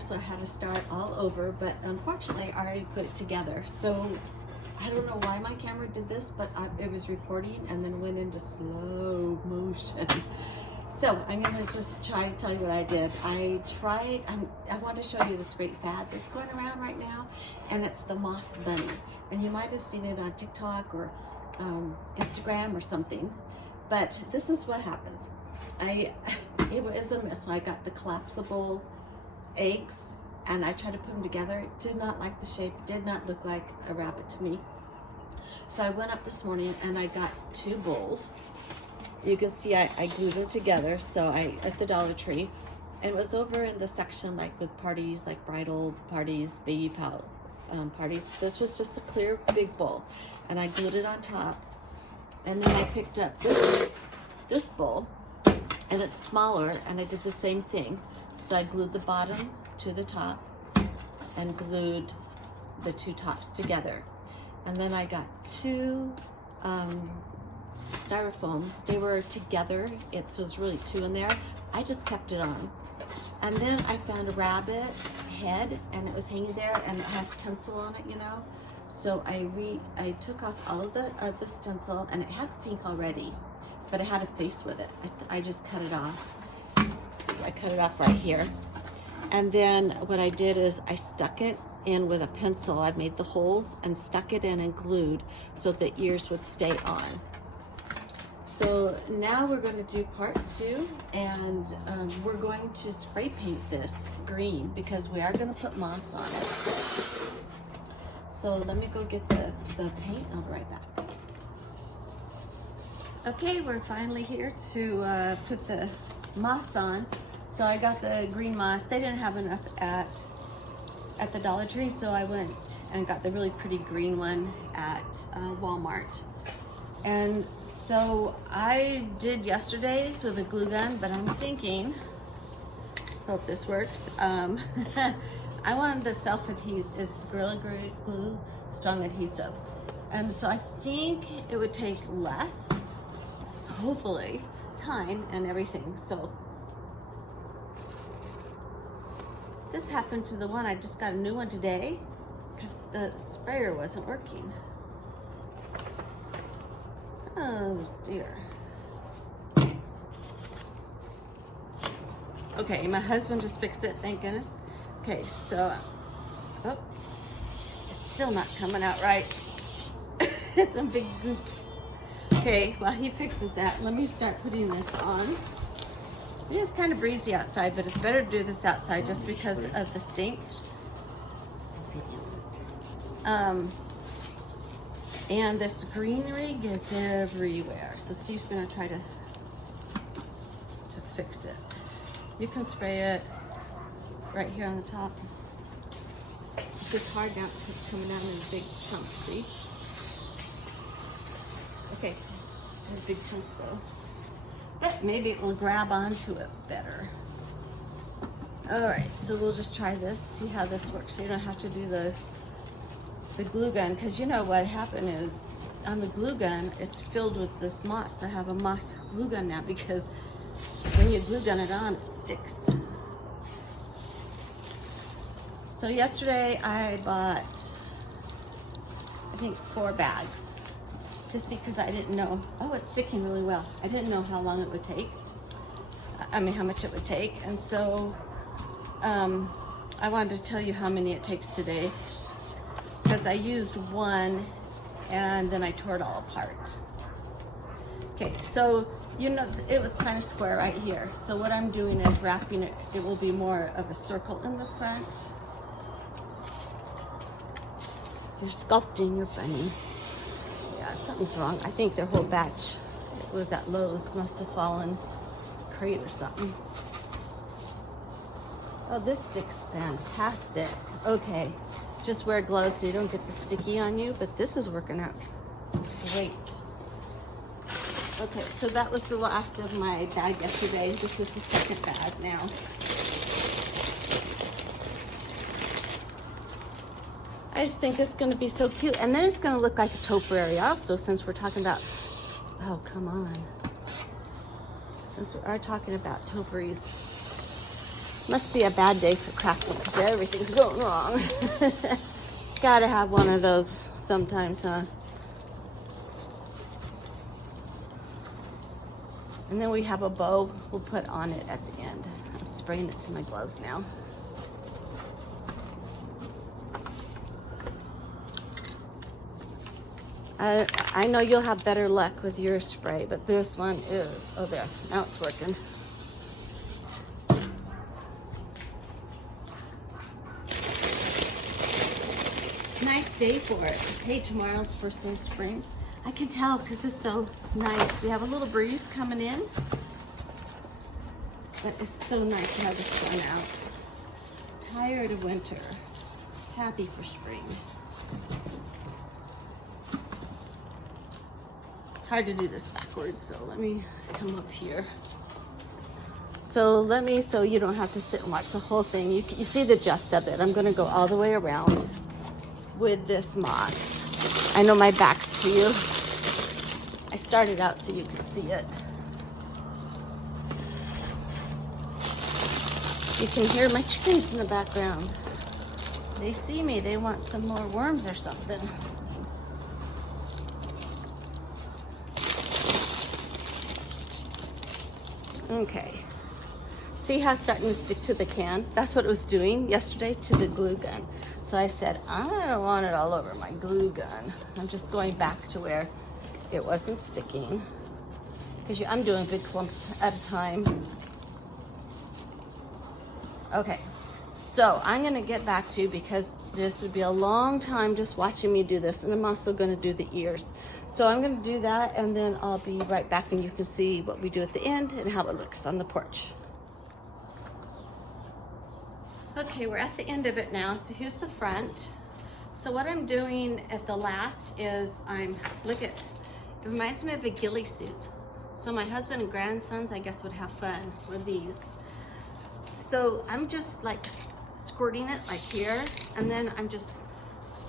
so I had to start all over, but unfortunately I already put it together. So I don't know why my camera did this, but it was recording and then went into slow motion. So I'm gonna just try to tell you what I did. I want to show you this great fad that's going around right now, and it's the moss bunny. And you might have seen it on TikTok or Instagram or something, but this is what happens. It was a mess when I got the collapsible eggs and I tried to put them together. It did not like the shape, it did not look like a rabbit to me. So I went up this morning and I got 2 bowls. You can see I glued them together, so at the Dollar Tree, and it was over in the section like with parties, like bridal parties, baby parties. This was just a clear big bowl, and I glued it on top. And then I picked up this bowl, and it's smaller, and I did the same thing. So I glued the bottom to the top and glued the 2 tops together. And then I got 2 styrofoam. They were together, so it was really 2 in there. I just kept it on. And then I found a rabbit head, and it was hanging there, and it has tinsel on it, you know. So I took off all of the stencil, and it had the pink already, but it had a face with it. I just cut it off. See, I cut it off right here. And then what I did is I stuck it in with a pencil. I made the holes and stuck it in and glued so the ears would stay on. So now we're going to do part 2, and we're going to spray paint this green because we are going to put moss on it. So let me go get the paint. I'll be right back. Okay, we're finally here to put the moss on. So I got the green moss. They didn't have enough at the Dollar Tree, so I went and got the really pretty green one at Walmart. And so I did yesterday's with a glue gun, but I'm thinking, hope this works. I wanted the self-adhesive, it's Gorilla Glue strong adhesive. And so I think it would take less, hopefully, time and everything. So this happened to the one, I just got a new one today because the sprayer wasn't working. Oh dear. Okay, my husband just fixed it, thank goodness. Okay, so, oh, it's still not coming out right. It's some big goops. Okay, while he fixes that, let me start putting this on. It is kind of breezy outside, but it's better to do this outside just because of the stink. And this greenery gets everywhere. So Steve's gonna try to fix it. You can spray it right here on the top. It's just hard now because it's coming down in big chunks, see? Okay, there's big chunks though. But maybe it will grab onto it better. All right, so we'll just try this, see how this works. So you don't have to do the glue gun, because you know what happened is on the glue gun, it's filled with this moss. I have a moss glue gun now because when you glue gun it on, it sticks. So yesterday I bought, I think 4 bags to see, because I didn't know, oh, it's sticking really well. I didn't know how long it would take. I mean, how much it would take. And so I wanted to tell you how many it takes today, because I used 1 and then I tore it all apart. Okay, so you know it was kind of square right here. So what I'm doing is wrapping it. It will be more of a circle in the front. You're sculpting your bunny. Yeah, something's wrong. I think their whole batch, it was at Lowe's, must have fallen crate or something. Oh, this stick's fantastic. Okay, just wear gloves so you don't get the sticky on you, but this is working out great. Okay, so that was the last of my bag yesterday. This is the second bag now. I just think it's going to be so cute. And then it's going to look like a topiary also, since we're talking about, oh, come on. Since we are talking about topiaries. Must be a bad day for crafting because everything's going wrong. Gotta have one of those sometimes, huh? And then we have a bow we'll put on it at the end. I'm spraying it to my gloves now. I know you'll have better luck with your spray, but this one is, oh there, now it's working. Nice day for it. Hey, tomorrow's first day of spring. I can tell because it's so nice. We have a little breeze coming in, but it's so nice to have the sun out. Tired of winter, happy for spring. It's hard to do this backwards, so let me come up here. So so you don't have to sit and watch the whole thing. You see the gist of it. I'm gonna go all the way around with this moss. I know my back's to you. I started out so you could see it. You can hear my chickens in the background. They see me, they want some more worms or something. Okay. See how it's starting to stick to the can? That's what it was doing yesterday to the glue gun. So I said, I don't want it all over my glue gun. I'm just going back to where it wasn't sticking. Because I'm doing big clumps at a time. Okay, so I'm gonna get back to you because this would be a long time just watching me do this, and I'm also gonna do the ears. So I'm gonna do that, and then I'll be right back and you can see what we do at the end and how it looks on the porch. Okay, we're at the end of it now, so here's the front. So what I'm doing at the last is look at, it reminds me of a ghillie suit. So my husband and grandsons, I guess, would have fun with these. So I'm just like squirting it like here, and then I'm just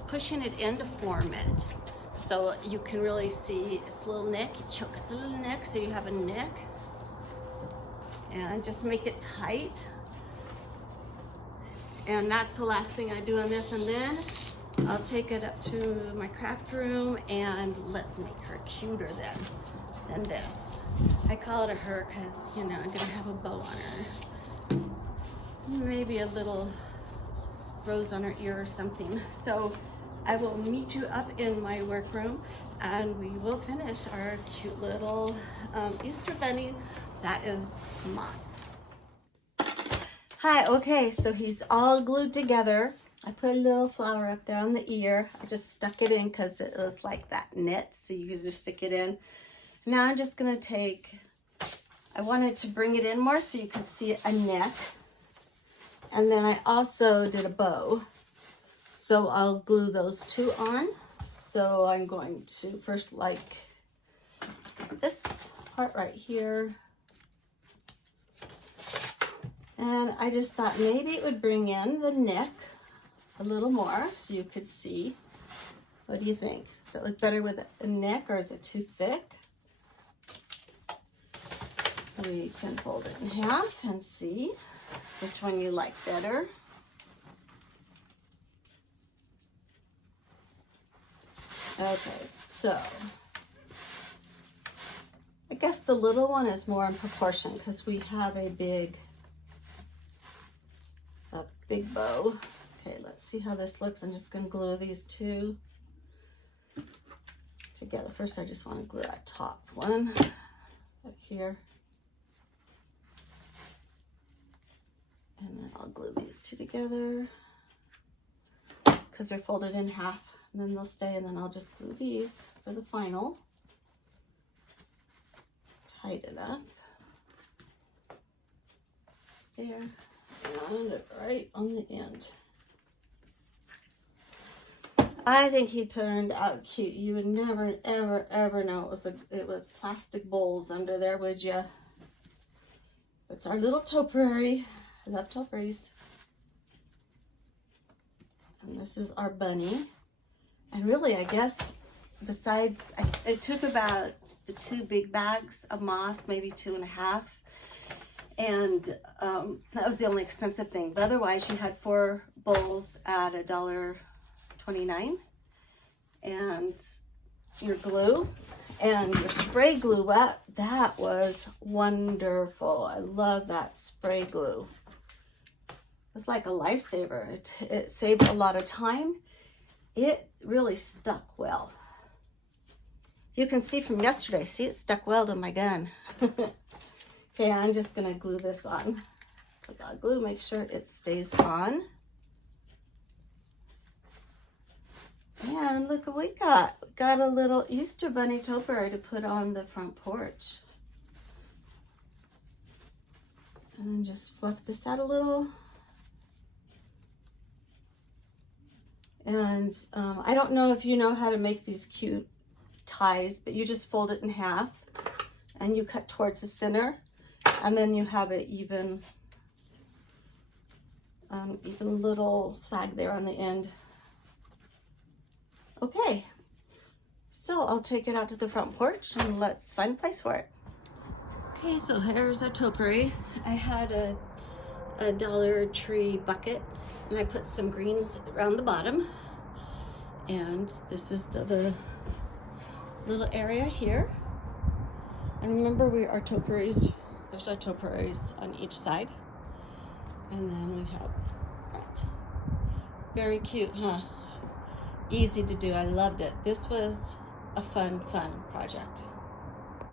pushing it in to form it. So you can really see its little neck, it's a little neck, so you have a neck. And just make it tight. And that's the last thing I do on this, and then I'll take it up to my craft room and let's make her cuter than this. I call it a her because, you know, I'm gonna have a bow on her. Maybe a little rose on her ear or something. So I will meet you up in my workroom and we will finish our cute little Easter bunny that is moss. Hi, okay, so he's all glued together. I put a little flower up there on the ear. I just stuck it in because it was like that knit, so you can just stick it in. Now I'm just gonna I wanted to bring it in more so you could see a neck. And then I also did a bow. So I'll glue those two on. So I'm going to first like this part right here. And I just thought maybe it would bring in the neck a little more so you could see. What do you think? Does it look better with a neck or is it too thick? We can fold it in half and see which one you like better. Okay, so I guess the little one is more in proportion because we have a big bow. Okay, let's see how this looks. I'm just going to glue these two together. First, I just want to glue that top one right here. And then I'll glue these two together because they're folded in half, and then they'll stay, and then I'll just glue these for the final. Tighten up. There. And right on the end. I think he turned out cute. You would never, ever, ever know it was plastic bowls under there, would you? It's our little topiary. I love topiaries. And this is our bunny. And really, I guess, besides, it took about 2 big bags of moss, maybe 2.5. And that was the only expensive thing. But otherwise, you had 4 bowls at $1.29, and your glue and your spray glue. That was wonderful. I love that spray glue. It was like a lifesaver. It saved a lot of time. It really stuck well. You can see from yesterday, see, it stuck well to my gun. Okay, I'm just gonna glue this on. Put that glue, make sure it stays on. And look what we got. We got a little Easter bunny topiary to put on the front porch. And then just fluff this out a little. And I don't know if you know how to make these cute ties, but you just fold it in half and you cut towards the center, and then you have an even little flag there on the end. Okay, so I'll take it out to the front porch and let's find a place for it. Okay, so here's our topiary. I had a Dollar Tree bucket, and I put some greens around the bottom. And this is the little area here. And remember, our topiaries, there's our topiaries on each side. And then we have that. Very cute, huh? Easy to do. I loved it. This was a fun project.